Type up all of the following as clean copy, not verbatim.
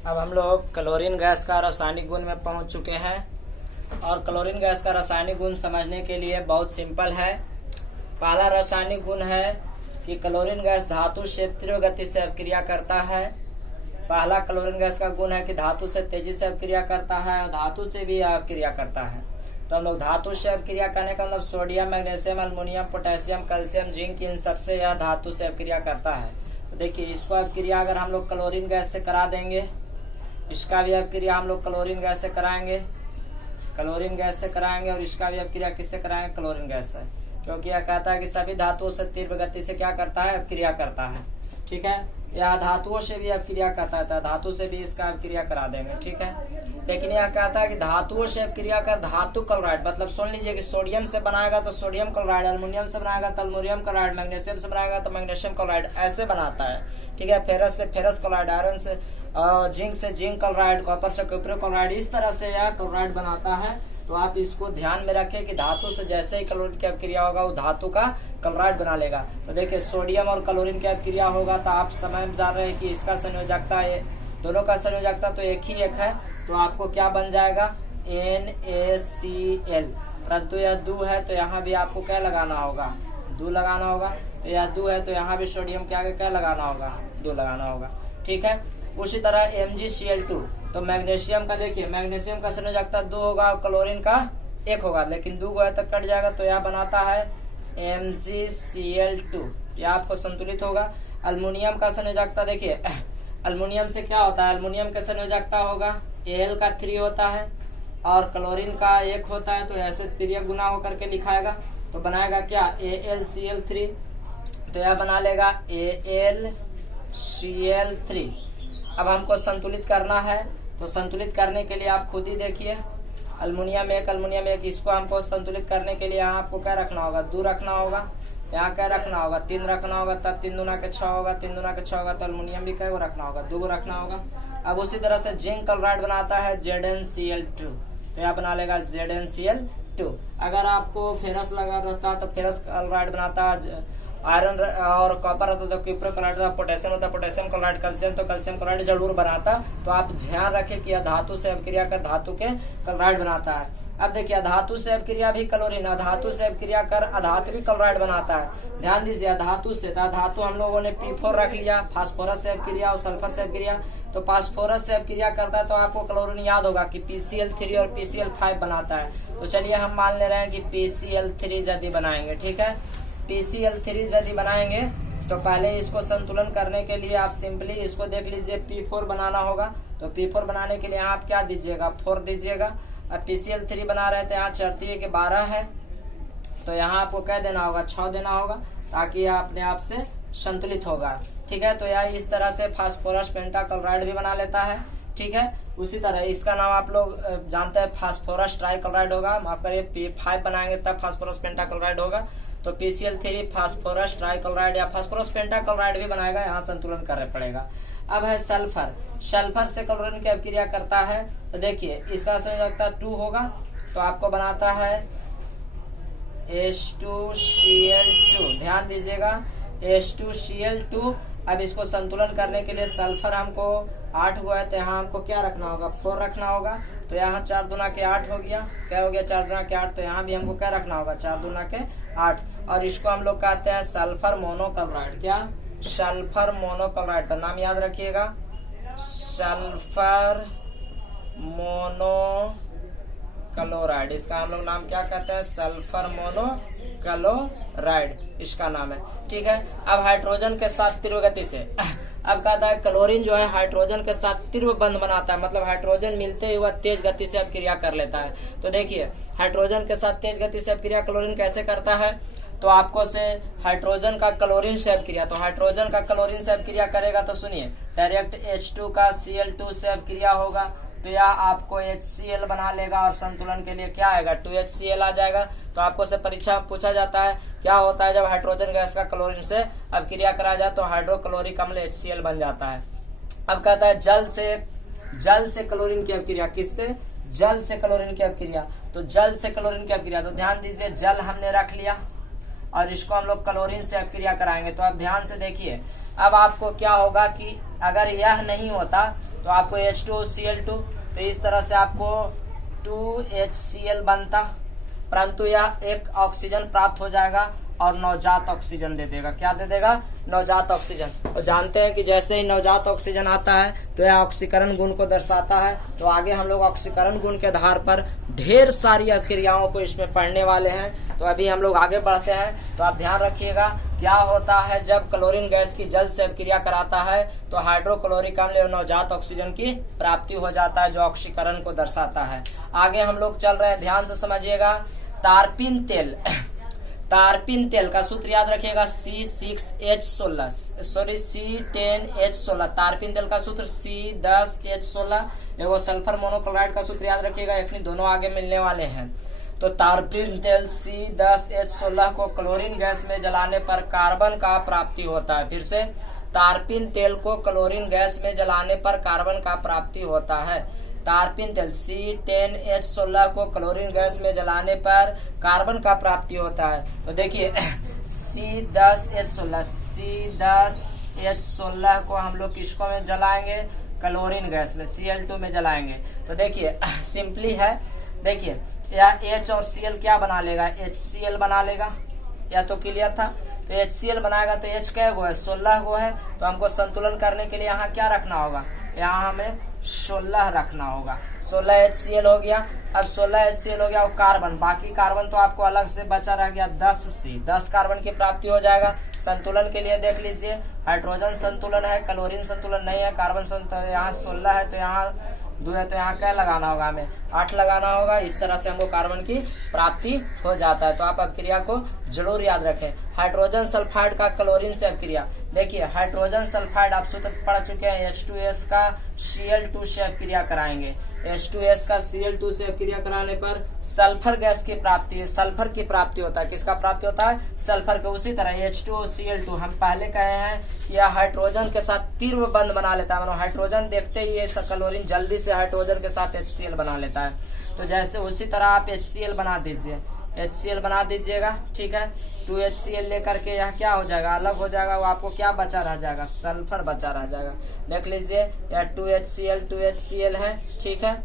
अब हम लोग क्लोरीन गैस का रासायनिक गुण में पहुंच चुके हैं और क्लोरीन गैस का रासायनिक गुण समझने के लिए बहुत सिंपल है। पहला रासायनिक गुण है कि क्लोरीन गैस धातु से तीव्र गति से अभिक्रिया करता है। पहला क्लोरीन गैस का गुण है कि धातु से तेजी से अभिक्रिया करता है और धातु से भी अभिक्रिया करता है। तो हम लोग धातु से अभिक्रिया करने का मतलब sodium, magnesium, aluminium, potassium, calcium, zinc, इन सबसे यह धातु से अभिक्रिया करता है। तो देखिए, इसको अभिक्रिया अगर हम लोग क्लोरीन गैस से करा देंगे, इसका भी अभिक्रिया हम लोग क्लोरीन गैस से कराएंगे, क्लोरीन गैस से कराएंगे और इसका भी अभिक्रिया किससे कराएंगे? क्लोरीन गैस से, क्योंकि यह कहता है कि सभी धातुओं से तीव्र गति से क्या करता है? अभिक्रिया करता है। ठीक है, यह धातुओं से भी अभिक्रिया करता है, धातु से भी इसका अभिक्रिया करा देंगे। ठीक है, लेकिन यह कहता है कि धातुओं से अभिक्रिया कर धातु क्लोराइड, मतलब सुन लीजिए कि सोडियम से बनाएगा तो सोडियम क्लोराइड, अल्युमिनियम से बनाएगा तो अल्युमिनियम क्लोराइड, मैग्नीशियम से बनाएगा तो मैग्नीशियम क्लोराइड, ऐसे बनाता है। ठीक है, फेरस से फेरस क्लोराइड, आयरन से जिंक से जिंक क्लोराइड, कॉपर से कॉपर क्लोराइड, इस तरह से यह क्लोराइड बनाता है। तो आप इसको ध्यान में रखें कि धातु से जैसे ही क्लोरीन की अभिक्रिया होगा वो धातु का क्लोराइड बना लेगा। तो देखिए, सोडियम और क्लोरीन की अभिक्रिया होगा तो आप समय में जान रहे हैं कि इसका संयोजकता है, दोनों का संयोजकता तो एक ही एक है। तो आपको क्या बन जाएगा? NaCl। परंतु यह दू है तो यहाँ भी आपको क्या लगाना होगा? दू लगाना होगा। तो यह दू है तो यहाँ भी सोडियम के आगे क्या लगाना होगा? दू लगाना होगा। ठीक है, उसी तरह MgCl2, तो मैग्नीशियम का देखिए, मैग्नीशियम का संयोजकता 2 होगा और क्लोरीन का 1 होगा, लेकिन 2 है तो कट जाएगा, तो यह बनाता है MgCl2। यह आपको संतुलित होगा। अल्युमिनियम का संयोजकता देखिए, अल्युमिनियम से क्या होता है? अल्युमिनियम का संयोजकता होगा Al का 3 होता है और क्लोरीन का 1 होता है, तो ऐसे तिर्यक गुना होकर के लिखाएगा तो बनाएगा क्या? AlCl3। तो यह बना लेगा AlCl3। अब हमको संतुलित करना है, तो संतुलित करने के लिए आप खुद ही देखिए, अल्युमिनियम 1 अल्युमिनियम 1, इसको हमको संतुलित करने के लिए यहाँ आपको क्या रखना होगा? 2 रखना होगा। यहाँ क्या रखना होगा? 3 रखना होगा, तब 3 दूना के 6 होगा, 3 दूना के 6 होगा, तो अल्युमिनियम भी क्या रखना होगा? 2 रखना होगा। अब उसी तरह से जिंक क्लोराइड बनाता है ZnCl2, तो यह बना लेगा ZnCl2। अगर आपको फेरस लगा रहता तो फेरस क्लोराइड बनाता, आयरन और कॉपर होता तो कॉपर क्लोराइड, पोटेशियम होता पोटेशियम क्लोराइड, कैल्शियम तो कैल्शियम क्लोराइड जरूर बनाता। तो आप ध्यान रखें कि यह धातु से अभिक्रिया कर धातु के क्लोराइड बनाता है। अब देखिए, अधातु से अभिक्रिया भी क्लोरीन, अधातु से अभिक्रिया कर अधातु भी क्लोराइड बनाता है। ध्यान दीजिए, अधातु से, धातु हम लोगों ने P4 रख लिया, फास्फोरस से अभिक्रिया और सल्फर से अभिक्रिया। तो फास्फोरस से अभिक्रिया करता है तो आपको क्लोरीन याद होगा कि PCl3 और PCl5 बनाता है। तो चलिए हम मान ले रहे हैं कि PCl3 यदि बनाएंगे। ठीक है, PCl3 यदि बनाएंगे तो पहले इसको संतुलन करने के लिए आप सिंपली इसको देख लीजिए, P4 बनाना होगा। तो P4 बनाने के लिए आप क्या दीजिएगा? 4 दीजिएगा। अब PCl3 बना रहे थे, यहाँ चढ़ती है कि 12 है, तो यहाँ आपको क्या देना होगा? 6 देना होगा, ताकि यह अपने आप से संतुलित होगा। ठीक है, तो यह इस तरह से फास्फोरस पेंटाक्लोराइड भी बना लेता है। ठीक है, उसी तरह इसका नाम आप लोग जानते हैं, फास्फोरस ट्राइक्लोराइड होगा। माफ करिए, P5 बनाएंगे तब फास्फोरस पेंटाक्लोराइड होगा। तो PCl3 फास्फोरस ट्राइक्लोराइड या फास्फोरस पेंटाक्लोराइड भी बनाएगा, यहाँ संतुलन करना पड़ेगा। अब है सल्फर, सल्फर से क्लोरीन की अभिक्रिया करता है। तो देखिए, इसका संयोजकता 2 होगा, तो आपको बनाता है H2Cl2। ध्यान दीजिएगा, H2Cl2। अब इसको संतुलन करने के लिए सल्फर हमको 8 हुआ है, तो यहाँ हमको क्या रखना होगा? 4 रखना होगा। तो यहाँ 4 दूना के 8 हो गया। क्या हो गया? 4 दूना के 8। तो यहाँ भी हमको क्या रखना होगा? 4 दूना के 8। और इसको हम लोग कहते हैं सल्फर मोनोक्लोराइड। क्या? Sulphur monochloride. तो नाम याद रखिएगा, सल्फर मोनोक्लोराइड। इसका हम लोग नाम क्या कहते हैं? सल्फर मोनोक्लोराइड इसका नाम है। ठीक है, अब हाइड्रोजन के साथ तीव्र गति से अब कहता है क्लोरीन जो है हाइड्रोजन के साथ तीव्र बंध बनाता है, मतलब हाइड्रोजन मिलते ही वह तेज गति से अभिक्रिया कर लेता है। तो देखिए, हाइड्रोजन के साथ तेज गति से अभिक्रिया क्लोरीन कैसे करता है? तो आपको से हाइड्रोजन का क्लोरीन से अभिक्रिया, तो हाइड्रोजन का क्लोरीन से अभिक्रिया करेगा तो सुनिए, डायरेक्ट H2 का Cl2 से अभिक्रिया होगा, तो यह आपको HCl बना लेगा और संतुलन के लिए क्या आएगा? 2HCl आ जाएगा। तो आपको से परीक्षा में पूछा जाता है क्या होता है जब हाइड्रोजन गैस का क्लोरीन से अभिक्रिया करा जाए? तो हाइड्रोक्लोरिक अम्ल HCl बन जाता है। अब कहता है जल से क्लोरीन की अभिक्रिया। किससे? जल से क्लोरीन की अभिक्रिया। तो जल से क्लोरीन की अभिक्रिया, तो ध्यान दीजिए, जल हमने रख लिया और इसको हम लोग क्लोरीन से अभिक्रिया कराएंगे। तो आप ध्यान से देखिए, अब आपको क्या होगा कि अगर यह नहीं होता तो आपको H2Cl2, तो इस तरह से आपको 2HCl बनता, परंतु यह एक ऑक्सीजन प्राप्त हो जाएगा और नवजात ऑक्सीजन दे देगा। क्या दे देगा? नवजात ऑक्सीजन। और जानते हैं कि जैसे ही नवजात ऑक्सीजन आता है तो यह ऑक्सीकरण गुण को दर्शाता है। तो आगे हम लोग ऑक्सीकरण गुण के आधार पर ढेर सारी अभिक्रियाओं को इसमें पढ़ने वाले हैं। तो अभी हम लोग आगे बढ़ते हैं। तो आप ध्यान रखिएगा क्या होता है जब क्लोरीन गैस की जल से अभिक्रिया कराता है तो हाइड्रोक्लोरिक अम्ल और नवजात ऑक्सीजन की प्राप्ति हो जाता है, जो ऑक्सीकरण को दर्शाता है। आगे हम लोग चल रहे हैं, ध्यान से समझिएगा। तारपीन तेल, तारपीन तेल का सूत्र याद रखिएगा C10H16। तारपीन तेल का सूत्र C10H16। एगो सल्फर मोनोक्लोराइड का सूत्र याद रखिएगा, एक दोनों आगे मिलने वाले हैं। तो तारपीन तेल C10H16 को क्लोरीन गैस में जलाने पर कार्बन का प्राप्ति होता है। फिर से, तारपीन तेल को क्लोरीन गैस में जलाने पर कार्बन का प्राप्ति होता है। तारपीन तेल C10H16 को क्लोरीन गैस में जलाने पर कार्बन का प्राप्ति होता है। तो देखिए C10H16 को हम लोग किसको में जलाएंगे? क्लोरीन गैस में, Cl2 में जलाएंगे। तो देखिए सिंपली है, देखिए या H और Cl क्या बना लेगा? HCl बना लेगा। या तो क्लियर था? तो HCl बनाएगा तो H क्या गो है? 16 गो है। तो हमको संतुलन करने के लिए यहाँ क्या रखना होगा? यहाँ हमें 16 रखना होगा। 16 HCl हो गया। अब 16 HCl हो गया और कार्बन, बाकी कार्बन तो आपको अलग से बचा रह गया 10C, 10 कार्बन की प्राप्ति हो जाएगा। संतुलन के लिए देख लीजिए, हाइड्रोजन संतुलन है, क्लोरीन संतुलन नहीं है, कार्बन संतुलन। यहाँ 16 है तो यहाँ 2 है, तो यहाँ क्या लगाना होगा? हमें 8 लगाना होगा। इस तरह से हमको कार्बन की प्राप्ति हो जाता है। तो आप अभिक्रिया को जरूर याद रखें। हाइड्रोजन सल्फाइड का क्लोरीन से अभिक्रिया, देखिए हाइड्रोजन सल्फाइड आप सूत्र पढ़ चुके हैं। H2S का Cl2 से अभिक्रिया कराएंगे। H2S का Cl2 से अभिक्रिया कराने पर सल्फर गैस की प्राप्ति, सल्फर की प्राप्ति होता है। किसका प्राप्ति होता है? सल्फर के। उसी तरह H2OCl2 हम पहले कहे हैं कि यह हाइड्रोजन के साथ तीव्र बंध बना लेता है। मतलब हाइड्रोजन देखते ही ये क्लोरीन जल्दी से हाइड्रोजन के साथ HCl बना लेता है। तो जैसे उसी तरह आप HCl बना दीजिए, HCl बना दीजिएगा, ठीक है। 2HCl लेकर के यह क्या हो जाएगा? अलग हो जाएगा। वो आपको क्या बचा रह जाएगा? सल्फर बचा रह जाएगा। देख लीजिए यह 2HCl है, ठीक है।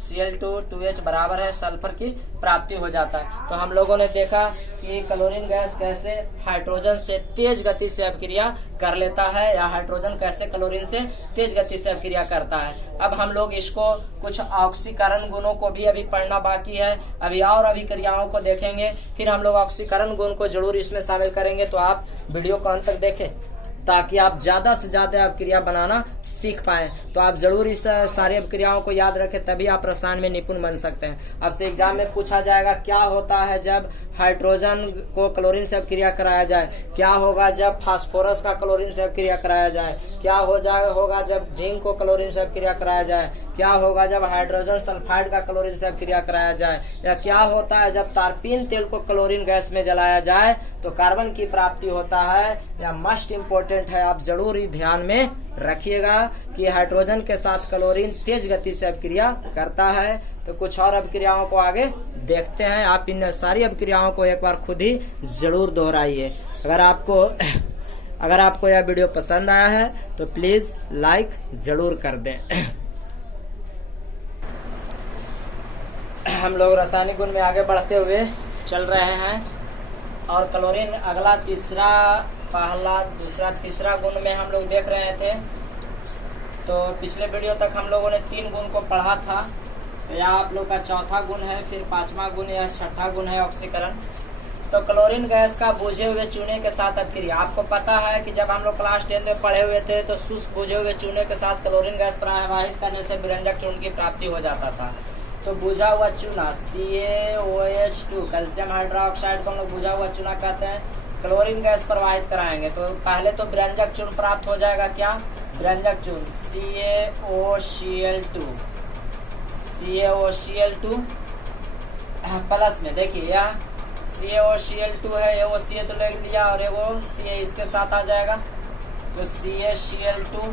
Cl2 2H बराबर है, सल्फर की प्राप्ति हो जाता है। तो हम लोगों ने देखा कि क्लोरीन गैस कैसे हाइड्रोजन से तेज गति से अभिक्रिया कर लेता है, या हाइड्रोजन कैसे क्लोरीन से तेज गति से अभिक्रिया करता है। अब हम लोग इसको कुछ ऑक्सीकरण गुणों को भी अभी पढ़ना बाकी है। अभी और अभिक्रियाओं को देखेंगे, फिर हम लोग ऑक्सीकरण गुण को जरूर इसमें शामिल करेंगे। तो आप वीडियो को अंत तक देखें ताकि आप ज्यादा से ज्यादा अभिक्रिया बनाना सीख पाएं। तो आप जरूर इस सारी अभिक्रियाओं को याद रखें, तभी आप रसायन में निपुण बन सकते हैं। आपसे एग्जाम में पूछा जाएगा क्या होता है जब हाइड्रोजन को क्लोरीन से अभिक्रिया कराया जाए, क्या होगा जब फास्फोरस का क्लोरीन से अभिक्रिया कराया जाए, क्या होगा जब जिंक को क्लोरीन से अभिक्रिया कराया जाए, क्या होगा जब हाइड्रोजन सल्फाइड का क्लोरीन से अभिक्रिया कराया जाए, या क्या होता है जब तारपीन तेल को क्लोरीन गैस में जलाया जाए तो कार्बन की प्राप्ति होता है। या मस्ट इम्पोर्टेंट है, आप जरूर ही ध्यान में रखिएगा कि हाइड्रोजन के साथ क्लोरीन तेज गति से अभिक्रिया करता है। तो कुछ और अभिक्रियाओं को आगे देखते हैं। आप इन सारी अभिक्रियाओं को एक बार खुद ही जरूर दोहराइए। अगर आपको यह वीडियो पसंद आया है तो प्लीज लाइक जरूर कर दें। हम लोग रासायनिक गुण में आगे बढ़ते हुए चल रहे हैं और क्लोरीन अगला तीसरा गुण में हम लोग देख रहे थे। तो पिछले वीडियो तक हम लोगों ने 3 गुण को पढ़ा था। तो यह आप लोग का चौथा गुण है, फिर 5वां गुण, यह 6ठा गुण है ऑक्सीकरण। तो क्लोरीन गैस का बुझे हुए चूने के साथ अभिक्रिया, आपको पता है कि जब हम लोग क्लास 10 में पढ़े हुए थे तो शुष्क बुझे हुए चूने के साथ क्लोरीन गैस प्रवाहित करने से विरंजक चूर्ण की प्राप्ति हो जाता था। तो बुझा हुआ चूना CaOH2 कैल्शियम हाइड्रोक्साइड को हम लोग बुझा हुआ चूना कहते हैं, क्लोरीन गैस प्रवाहित कराएंगे तो पहले तो विरंजक चूर्ण प्राप्त हो जाएगा। क्या? विरंजक चूर्ण CaOCl2 प्लस में, देखिए यह CaOCl2 है, ये OCl तो लिख दिया और वो Ca इसके साथ आ जाएगा तो CaCl2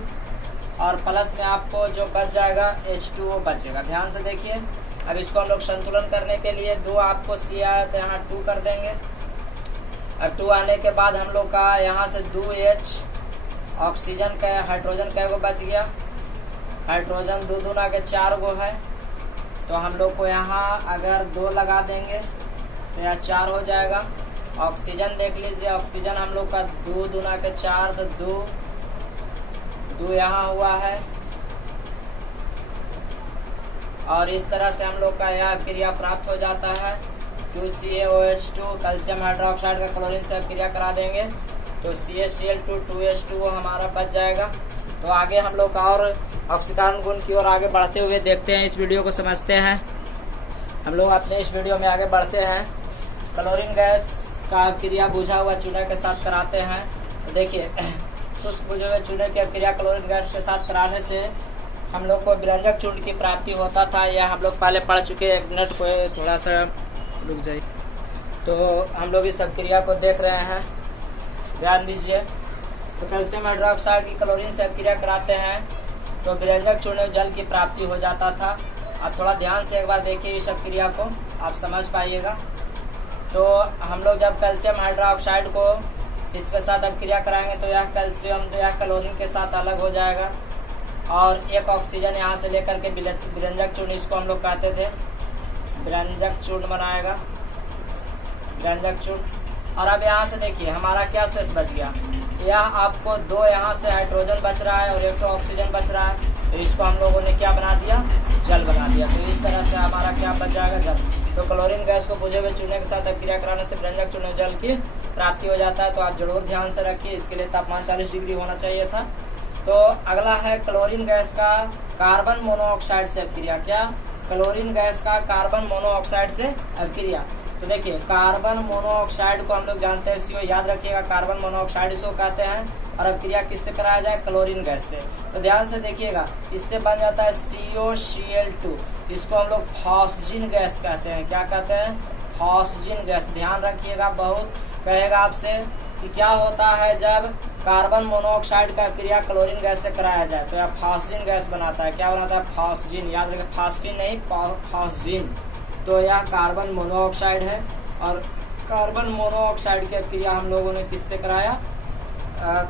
और प्लस में आपको जो बच जाएगा H2O बचेगा। ध्यान से देखिए। अब इसको हम लोग संतुलन करने के लिए 2 आपको C आया तो यहाँ 2 कर देंगे। अब 2 आने के बाद हम लोग का यहाँ से 2H ऑक्सीजन का हाइड्रोजन कै गो बच गया, हाइड्रोजन 2 दूना के 4 गो है, तो हम लोग को यहाँ अगर 2 लगा देंगे तो यहाँ 4 हो जाएगा। ऑक्सीजन देख लीजिए, ऑक्सीजन हम लोग का 2 दूना के 4, तो 2 यहाँ हुआ है। और इस तरह से हम लोग का यह क्रिया प्राप्त हो जाता है। 2CaOH2 कैल्शियम हाइड्रोक्साइड का क्लोरीन से क्रिया करा देंगे तो CaCl2 2H2O हमारा बच जाएगा। तो आगे हम लोग और ऑक्सीकरण गुण की ओर आगे बढ़ते हुए देखते हैं, इस वीडियो को समझते हैं। हम लोग अपने इस वीडियो में आगे बढ़ते हैं। क्लोरीन गैस का क्रिया बुझा हुआ चूने के साथ कराते हैं। तो देखिए, शुष्क बुझे हुए चूने की क्रिया क्लोरीन गैस के साथ कराने से हम लोग को विरंजक चूर्ण की प्राप्ति होता था। यह हम लोग पहले पढ़ चुके हैं। 1 मिनट को थोड़ा सा रुक जाइए। तो हम लोग इस सब क्रिया को देख रहे हैं, ध्यान दीजिए। तो कैल्शियम हाइड्रोक्साइड की क्लोरीन से क्रिया कराते हैं तो विरंजक चूर्ण जल की प्राप्ति हो जाता था। आप थोड़ा ध्यान से एक बार देखिए इस सब क्रिया को, आप समझ पाइएगा। तो हम लोग जब कैल्शियम हाइड्रोक्साइड को इसके साथ अब क्रिया कराएंगे तो यह कैल्शियम यह क्लोरीन के साथ अलग हो जाएगा और एक ऑक्सीजन यहाँ से लेकर के विरंजक चूर्ण, इसको हम लोग कहते थे विरंजक चूर्ण बनाएगा, विरंजक चूर्ण। और अब यहाँ से देखिए हमारा क्या शेष बच गया, यह आपको 2 यहाँ से हाइड्रोजन बच रहा है और 1 ऑक्सीजन बच रहा है। तो इसको हम लोगों ने क्या बना दिया, जल बना दिया। तो इस तरह से हमारा क्या बच जाएगा, जल। तो क्लोरीन गैस को बुझे हुए चूने के साथ क्रिया कराने से विरंजक चूर्ण जल की प्राप्ति हो जाता है। तो आप जरूर ध्यान से रखिए, इसके लिए तापमान 40 डिग्री होना चाहिए था। तो अगला है क्लोरीन गैस का कार्बन मोनोऑक्साइड से अभिक्रिया। क्या, क्लोरीन गैस का कार्बन मोनोऑक्साइड से अभिक्रिया। तो देखिए कार्बन मोनोऑक्साइड को हम लोग जानते हैं CO, याद रखिएगा कार्बन मोनोऑक्साइड इसको कहते हैं। और अभिक्रिया किससे कराया जाए, क्लोरीन गैस से। तो ध्यान से देखिएगा, इससे बन जाता है COCl2, इसको हम लोग फॉस्जिन गैस कहते हैं। क्या कहते हैं, फॉस्जिन गैस। ध्यान रखिएगा, बहुत कहेगा आपसे कि क्या होता है जब कार्बन मोनोऑक्साइड का क्रिया क्लोरीन गैस से कराया जाए तो यह फॉस्जिन गैस बनाता है। क्या बनाता है, फॉस्जिन। याद रखें, फास्फिन नहीं, फॉस्जिन। तो यह कार्बन मोनोऑक्साइड है और कार्बन मोनोऑक्साइड की क्रिया हम लोगों ने किससे कराया,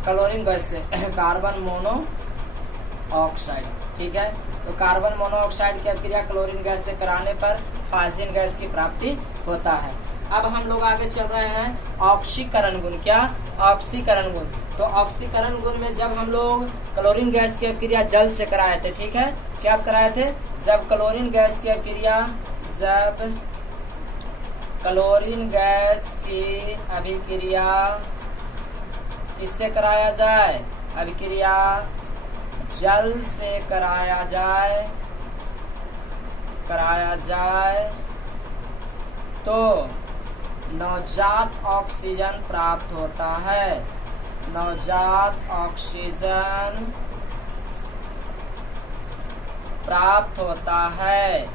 क्लोरीन गैस से, कार्बन मोनोऑक्साइड। ठीक है, तो कार्बन मोनोऑक्साइड की क्रिया क्लोरीन गैस से कराने पर फॉस्जिन गैस की प्राप्ति होता है। अब हम लोग आगे चल रहे हैं ऑक्सीकरण गुण। क्या, ऑक्सीकरण गुण। तो ऑक्सीकरण गुण में जब हम लोग क्लोरीन गैस की क्रिया जल से कराए थे, ठीक है, क्या कराए थे, जब क्लोरीन गैस की क्रिया, जब क्लोरीन गैस की अभिक्रिया किससे कराया जाए, अभिक्रिया जल से कराया जाए तो नवजात ऑक्सीजन प्राप्त होता है। नवजात ऑक्सीजन प्राप्त होता है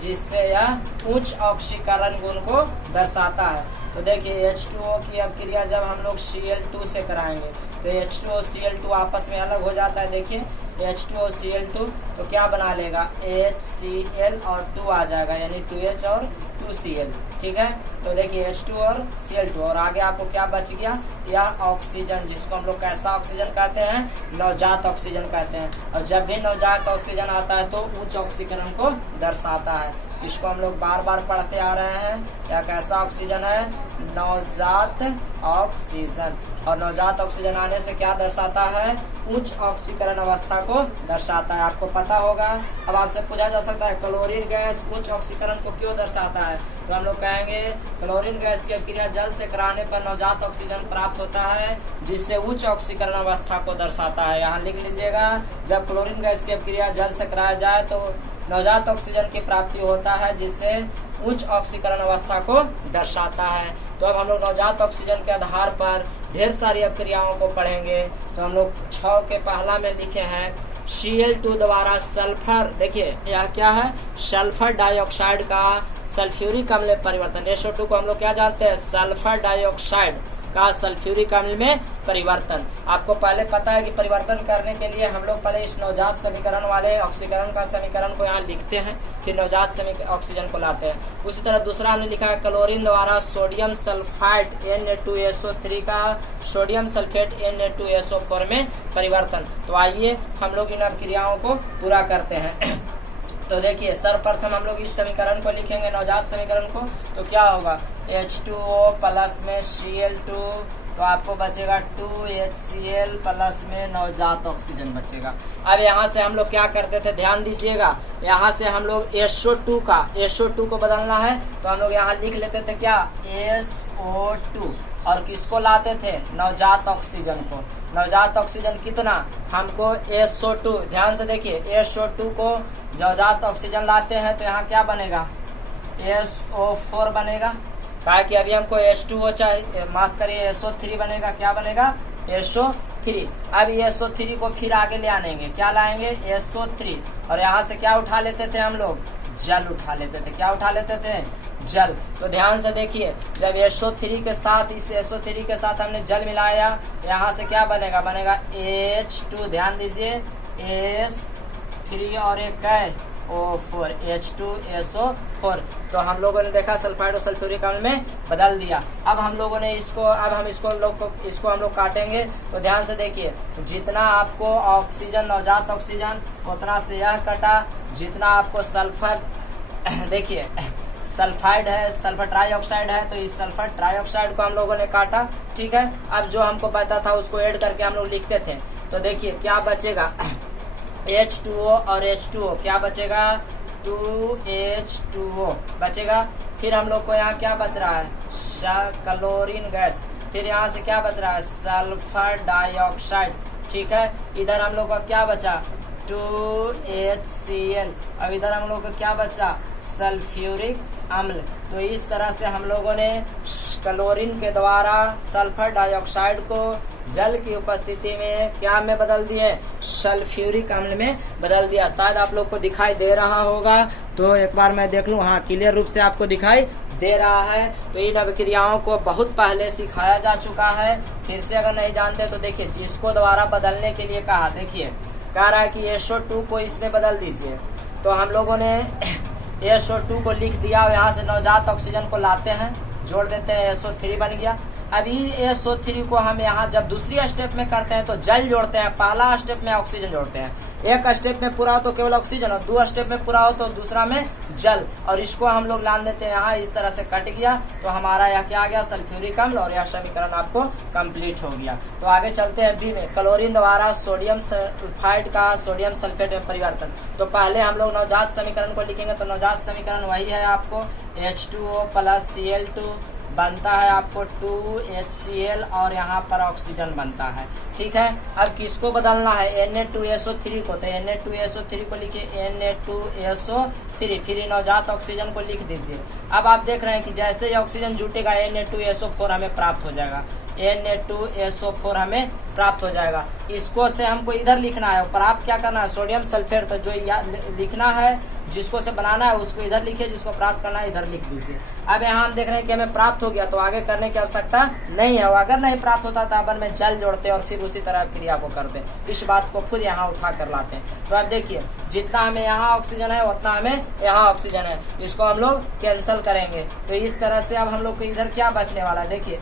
जिससे यह उच्च ऑक्सीकरण गुण को दर्शाता है। तो देखिए H2O की अभिक्रिया जब हम लोग Cl2 से कराएंगे तो H2O Cl2 आपस में अलग हो जाता है। देखिए H2O Cl2 तो क्या बना लेगा, HCl और 2 आ जाएगा, यानी 2H और 2Cl। ठीक है, तो देखिए H2 और Cl2 और आगे आपको क्या बच गया, यह ऑक्सीजन, जिसको हम लोग कैसा ऑक्सीजन कहते हैं, नवजात ऑक्सीजन कहते हैं। और जब भी नवजात ऑक्सीजन आता है तो उच्च ऑक्सीकरण को दर्शाता है। इसको हम लोग बार बार पढ़ते आ रहे हैं। यह कैसा ऑक्सीजन है, नवजात ऑक्सीजन। और नवजात ऑक्सीजन आने से क्या दर्शाता है, उच्च ऑक्सीकरण अवस्था को दर्शाता है। आपको पता होगा। अब आपसे पूछा जा सकता है क्लोरीन गैस उच्च ऑक्सीकरण को क्यों दर्शाता है, तो हम लोग कहेंगे क्लोरीन गैस की क्रिया जल से कराने पर नवजात ऑक्सीजन प्राप्त होता है जिससे उच्च ऑक्सीकरण अवस्था को दर्शाता है। यहाँ लिख लीजिएगा, जब क्लोरीन गैस की क्रिया जल से कराया जाए तो नवजात ऑक्सीजन की प्राप्ति होता है जिससे उच्च ऑक्सीकरण अवस्था को दर्शाता है। तो अब हम लोग नवजात ऑक्सीजन के आधार पर ढेर सारी क्रियाओं को पढ़ेंगे। तो हम लोग 6 के पहला में लिखे हैं Cl2 द्वारा सल्फर, देखिए यह क्या है, सल्फर डाइऑक्साइड का सल्फ्यूरिक अम्ल में परिवर्तन। SO2 को हम लोग क्या जानते हैं, सल्फर डाइऑक्साइड का सल्फ्यूरिक अम्ल में परिवर्तन। आपको पहले पता है कि परिवर्तन करने के लिए हम लोग पहले इस नवजात समीकरण वाले ऑक्सीकरण का समीकरण को यहाँ लिखते हैं, फिर नवजात ऑक्सीजन को लाते हैं। उसी तरह दूसरा हमने लिखा है क्लोरीन द्वारा सोडियम सल्फाइड Na2SO3 का सोडियम सल्फेट Na2SO4 में परिवर्तन। तो आइए हम लोग इन अभिक्रियाओं को पूरा करते हैं। तो देखिए सर्वप्रथम हम लोग इस समीकरण को लिखेंगे, नवजात समीकरण को। तो क्या होगा, H2O प्लस में Cl2, तो आपको बचेगा 2HCl प्लस में नवजात ऑक्सीजन बचेगा। अब यहाँ से हम लोग क्या करते थे, ध्यान दीजिएगा, यहाँ से हम लोग SO2 को बदलना है, तो हम लोग यहाँ लिख लेते थे क्या, SO2, और किसको लाते थे, नवजात ऑक्सीजन को। नवजात ऑक्सीजन कितना, हमको SO2, ध्यान से देखिए, SO2 को नवजात ऑक्सीजन लाते हैं तो यहाँ क्या बनेगा, SO4 बनेगा, कहा कि अभी हमको H2O चाहिए, माफ करिए SO3 बनेगा। क्या बनेगा, SO3। अब SO3 को फिर आगे ले आनेंगे, क्या लाएंगे, SO3, और यहाँ से क्या उठा लेते थे हम लोग, जल उठा लेते थे। क्या उठा लेते थे, जल। तो ध्यान से देखिए, जब SO3 के साथ, इस SO3 के साथ हमने जल मिलाया, यहाँ से क्या बनेगा, बनेगा H2, ध्यान दीजिए, S3 और एक है O4, H2SO4। तो हम लोगों ने देखा सल्फाइड और सल्फ्यूरिक अम्ल में बदल दिया। अब हम लोगों ने इसको, अब हम इसको हम लोग काटेंगे। तो ध्यान से देखिए, जितना आपको ऑक्सीजन, नवजात ऑक्सीजन, उतना से यह कटा, जितना आपको सल्फर, देखिए सल्फाइड है, सल्फर ट्राईऑक्साइड है, तो इस सल्फर ट्राईऑक्साइड को हम लोगों ने काटा, ठीक है। अब जो हमको पता था उसको ऐड करके हम लोग लिखते थे। तो देखिए क्या बचेगा, H2O और H2O, क्या बचेगा, 2H2O बचेगा। फिर हम लोग को यहाँ क्या बच रहा है, क्लोरीन गैस। फिर यहाँ से क्या बच रहा है, सल्फर डाइऑक्साइड, ठीक है। इधर हम लोग का क्या बचा, 2HCl। अब इधर हम लोग का क्या बचा, सल्फ्यूरिक अम्ल। तो इस तरह से हम लोगों ने क्लोरीन के द्वारा सल्फर डाइऑक्साइड को जल की उपस्थिति में क्या में बदल दिए, सल्फ्यूरिक अम्ल में बदल दिया। शायद आप लोग को दिखाई दे रहा होगा, तो एक बार मैं देख लूं, हाँ क्लियर रूप से आपको दिखाई दे रहा है। तो इन अभिक्रियाओं को बहुत पहले सिखाया जा चुका है, फिर से अगर नहीं जानते तो देखिए, जिसको द्वारा बदलने के लिए कहा, देखिए कह रहा है कि SO2 को इसमें बदल दीजिए। तो हम लोगों ने SO2 को लिख दिया, और यहाँ से नवजात ऑक्सीजन को लाते हैं, जोड़ देते हैं, SO3 बन गया। अभी SO3 को हम यहाँ जब दूसरी स्टेप में करते हैं तो जल जोड़ते हैं, पहला स्टेप में ऑक्सीजन जोड़ते हैं। एक स्टेप में पूरा हो तो केवल ऑक्सीजन, और 2 स्टेप में पूरा हो तो दूसरा में जल, और इसको हम लोग लान देते हैं यहाँ। इस तरह से कट गया, तो हमारा यह क्या आ गया, सल्फ्यूरिक अम्ल, और यह समीकरण आपको कंप्लीट हो गया। तो आगे चलते हैं बी में, क्लोरीन द्वारा सोडियम सल्फाइड का सोडियम सल्फेट में परिवर्तन। तो पहले हम लोग नवजात समीकरण को लिखेंगे। तो नवजात समीकरण वही है, आपको H2O प्लस Cl2 बनता है, आपको 2HCl, और यहाँ पर ऑक्सीजन बनता है, ठीक है। अब किसको बदलना है, Na2SO3 को। तो Na2SO3 को लिखिए Na2SO3, फिर नवजात ऑक्सीजन को लिख दीजिए। अब आप देख रहे हैं कि जैसे ही ऑक्सीजन जुटेगा Na2SO4 हमें प्राप्त हो जाएगा, Na2SO4 हमें प्राप्त हो जाएगा। इसको से हमको इधर लिखना है, प्राप्त क्या करना है, सोडियम सल्फेट। तो जो लिखना है, जिसको से बनाना है उसको इधर लिखिए, जिसको प्राप्त करना है इधर लिख दीजिए। अब यहाँ हम देख रहे हैं कि हमें प्राप्त हो गया, तो आगे करने की आवश्यकता नहीं है। अगर नहीं प्राप्त होता तो अपन में जल जोड़ते और फिर उसी तरह क्रिया को करते, इस बात को फिर यहाँ उठा कर लाते हैं। तो अब देखिए, जितना हमें यहाँ ऑक्सीजन है उतना हमें यहाँ ऑक्सीजन है, इसको हम लोग कैंसिल करेंगे। तो इस तरह से अब हम लोग को इधर क्या बचने वाला है, देखिए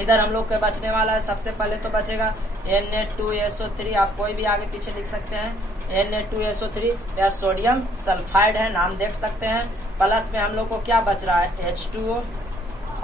इधर हम लोग के बचने वाला है, सबसे पहले तो बचेगा Na2SO3, आप कोई भी आगे पीछे लिख सकते हैं। Na2SO3 या सोडियम सल्फाइड है, नाम देख सकते हैं। प्लस में हम लोग को क्या बच रहा है, H2O,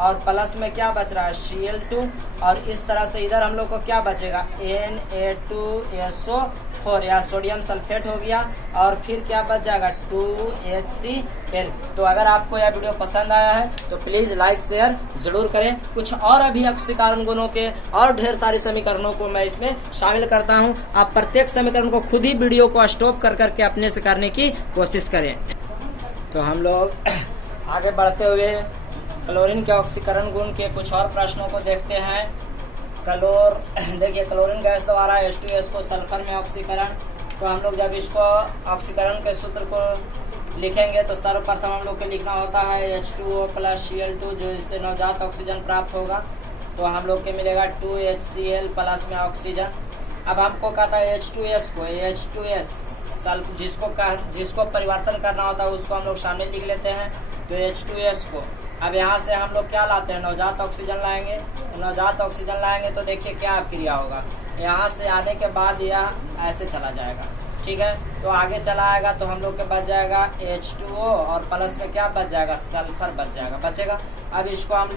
और प्लस में क्या बच रहा है, Cl2, और इस तरह से इधर हम लोग को क्या बचेगा, Na2SO4 या सोडियम सल्फेट हो गया, और फिर क्या बच जाएगा, 2HCl। तो अगर आपको यह वीडियो पसंद आया है तो प्लीज लाइक शेयर जरूर करें। कुछ और अभी ऑक्सीकरण गुणों के और ढेर सारे समीकरणों को मैं इसमें शामिल करता हूं। आप प्रत्येक समीकरण को खुद ही वीडियो को स्टॉप कर करके अपने से करने की कोशिश करें। तो हम लोग आगे बढ़ते हुए क्लोरीन के ऑक्सीकरण गुण के कुछ और प्रश्नों को देखते हैं। देखिए, क्लोरीन गैस द्वारा H2S को सल्फर में ऑक्सीकरण। तो हम लोग जब इसको ऑक्सीकरण के सूत्र को लिखेंगे तो सर्वप्रथम हम लोग को लिखना होता है H2O प्लस Cl2, जो इससे नवजात ऑक्सीजन प्राप्त होगा। तो हम लोग के मिलेगा 2HCl प्लस में ऑक्सीजन। अब हमको कहता है H2S को, H2S सल्फ जिसको परिवर्तन करना होता है उसको हम लोग सामने लिख लेते हैं, तो H2S को। अब यहाँ से हम लोग क्या लाते हैं, नवजात ऑक्सीजन लाएंगे। नवजात ऑक्सीजन लाएंगे तो देखिए क्या क्रिया होगा, यहाँ से आने के बाद यह ऐसे चला जाएगा, ठीक है। तो आगे चला आएगा तो हम लोग के बच जाएगा H2O और प्लस में क्या बच जाएगा, सल्फर बचेगा। अब इसको हम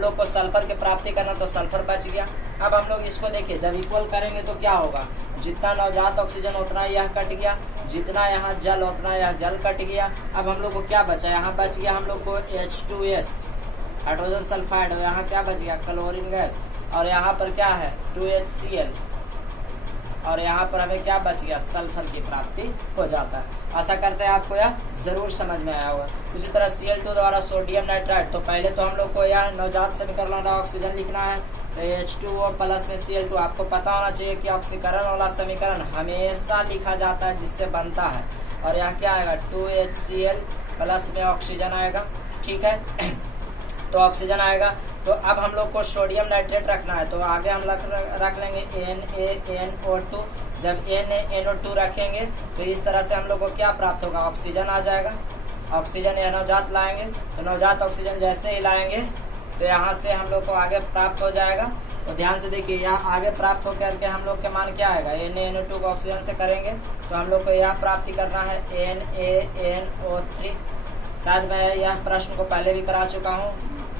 लोग को सल्फर की प्राप्ति करना, तो सल्फर बच गया। अब हम लोग इसको देखिए जब इक्वल करेंगे तो क्या होगा, जितना नवजात ऑक्सीजन उतना यह कट गया, जितना यहाँ जल उतना यह जल कट गया। अब हम लोग को क्या बचा, यहाँ बच गया हम लोग को H2S हाइड्रोजन सल्फाइड, और यहाँ क्या बच गया, क्लोरीन गैस, और यहाँ पर क्या है 2HCl, और यहाँ पर हमें क्या बच गया, सल्फर की प्राप्ति हो जाता है। आशा करते हैं आपको यह जरूर समझ में आया होगा। उसी तरह Cl2 द्वारा सोडियम नाइट्राइड, तो पहले तो हम लोग को यह नवजात समीकरण वाला ऑक्सीजन लिखना है, तो H2O प्लस में Cl2। आपको पता होना चाहिए कि ऑक्सीकरण वाला समीकरण हमेशा लिखा जाता है जिससे बनता है, और यहाँ क्या आएगा 2HCl प्लस में ऑक्सीजन आएगा, ठीक है। तो ऑक्सीजन आएगा, तो अब हम लोग को सोडियम नाइट्रेट रखना है, तो आगे हम रख लेंगे NaNO2। जब NaNO2 रखेंगे तो इस तरह से हम लोग को क्या प्राप्त होगा, ऑक्सीजन आ जाएगा। ऑक्सीजन या नवजात लाएंगे तो नवजात ऑक्सीजन जैसे ही लाएंगे तो यहाँ से हम लोग को आगे प्राप्त हो जाएगा। तो ध्यान से देखिए, यहाँ आगे प्राप्त होकर के हम लोग के मान क्या आएगा, NaNO2 को ऑक्सीजन से करेंगे तो हम लोग को यह प्राप्ति करना है NaNO3। शायद मैं यह प्रश्न को पहले भी करा चुका हूँ,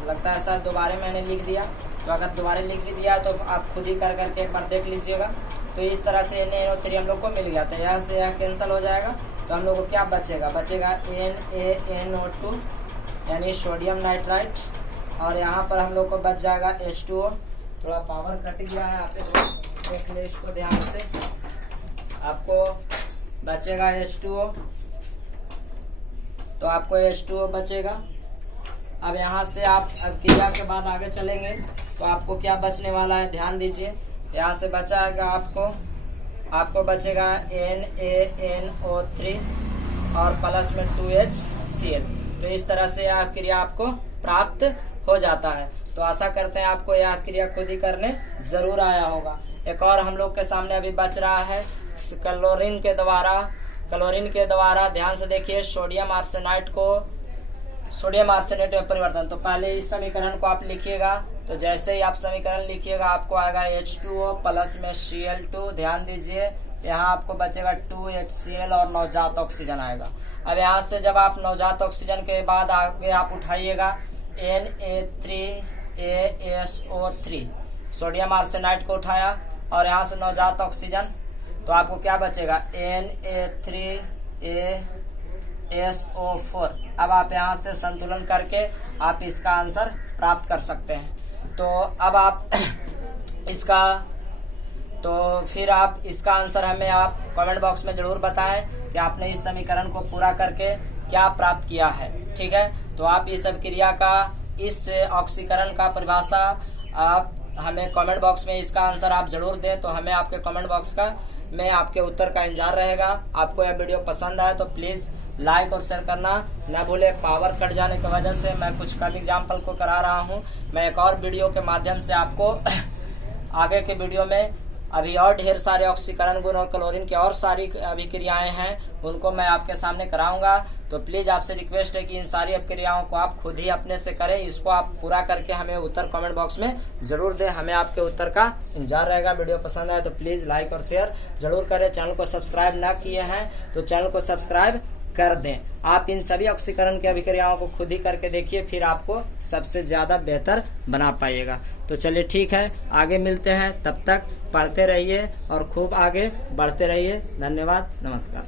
लगता है शायद दोबारा मैंने लिख दिया, तो अगर दोबारा लिख दिया तो आप खुद ही कर करके एक बार देख लीजिएगा। तो इस तरह से NaNO3 हम लोग को मिल गया, तो यहाँ से यह कैंसिल हो जाएगा, तो हम लोग को क्या बचेगा NaNO2 यानी सोडियम नाइट्राइट, और यहाँ पर हम लोग को बच जाएगा H2O। थोड़ा पावर कट गया है, आप देख ले इसको ध्यान से, आपको बचेगा H2O, तो आपको H2O बचेगा। अब यहाँ से आप अब क्रिया के बाद आगे चलेंगे तो आपको क्या बचने वाला है, ध्यान दीजिए। यहाँ से बचाएगा आपको बचेगा NaNO3 और प्लस में 2HCl। तो इस तरह से यह क्रिया आपको प्राप्त हो जाता है। तो आशा करते हैं आपको यह क्रिया खुद ही करने जरूर आया होगा। एक और हम लोग के सामने अभी बच रहा है क्लोरीन के द्वारा ध्यान से देखिए, सोडियम आर्सेनेट में परिवर्तन। तो पहले इस समीकरण को आप लिखिएगा, तो जैसे ही आप समीकरण लिखिएगा आपको आएगा H2O प्लस में Cl2। ध्यान दीजिए, यहाँ आपको बचेगा 2HCl और नवजात ऑक्सीजन आएगा। अब यहाँ से जब आप नवजात ऑक्सीजन के बाद आगे आप उठाइएगा Na3ASO3, सोडियम आर्सेनाइड को उठाया और यहाँ से नवजात ऑक्सीजन, तो आपको क्या बचेगा Na3ASO4। अब आप यहाँ से संतुलन करके आप इसका आंसर प्राप्त कर सकते हैं। तो अब आप फिर आप इसका आंसर हमें आप कमेंट बॉक्स में जरूर बताएं कि आपने इस समीकरण को पूरा करके क्या प्राप्त किया है, ठीक है। तो आप इस सब क्रिया का, इस ऑक्सीकरण का परिभाषा आप हमें कमेंट बॉक्स में इसका आंसर आप जरूर दें, तो हमें आपके कमेंट बॉक्स में आपके उत्तर का इंतजार रहेगा। आपको यह वीडियो पसंद आए तो प्लीज लाइक और शेयर करना न भूले। पावर कट जाने की वजह से मैं कुछ कम एग्जाम्पल को करा रहा हूं। मैं एक और वीडियो के माध्यम से आपको आगे के वीडियो में अभी और ढेर सारे ऑक्सीकरण गुण और क्लोरीन की और सारी अभिक्रियाएं हैं, उनको मैं आपके सामने कराऊंगा। तो प्लीज आपसे रिक्वेस्ट है कि इन सारी अभिक्रियाओं को आप खुद ही अपने से करें। इसको आप पूरा करके हमें उत्तर कमेंट बॉक्स में जरूर दें, हमें आपके उत्तर का इंतजार रहेगा। वीडियो पसंद आए तो प्लीज लाइक और शेयर जरूर करें। चैनल को सब्सक्राइब ना किए हैं तो चैनल को सब्सक्राइब कर दें। आप इन सभी ऑक्सीकरण की अभिक्रियाओं को खुद ही करके देखिए, फिर आपको सबसे ज्यादा बेहतर बना पाइएगा। तो चलिए ठीक है, आगे मिलते हैं। तब तक पढ़ते रहिए और खूब आगे बढ़ते रहिए। धन्यवाद, नमस्कार।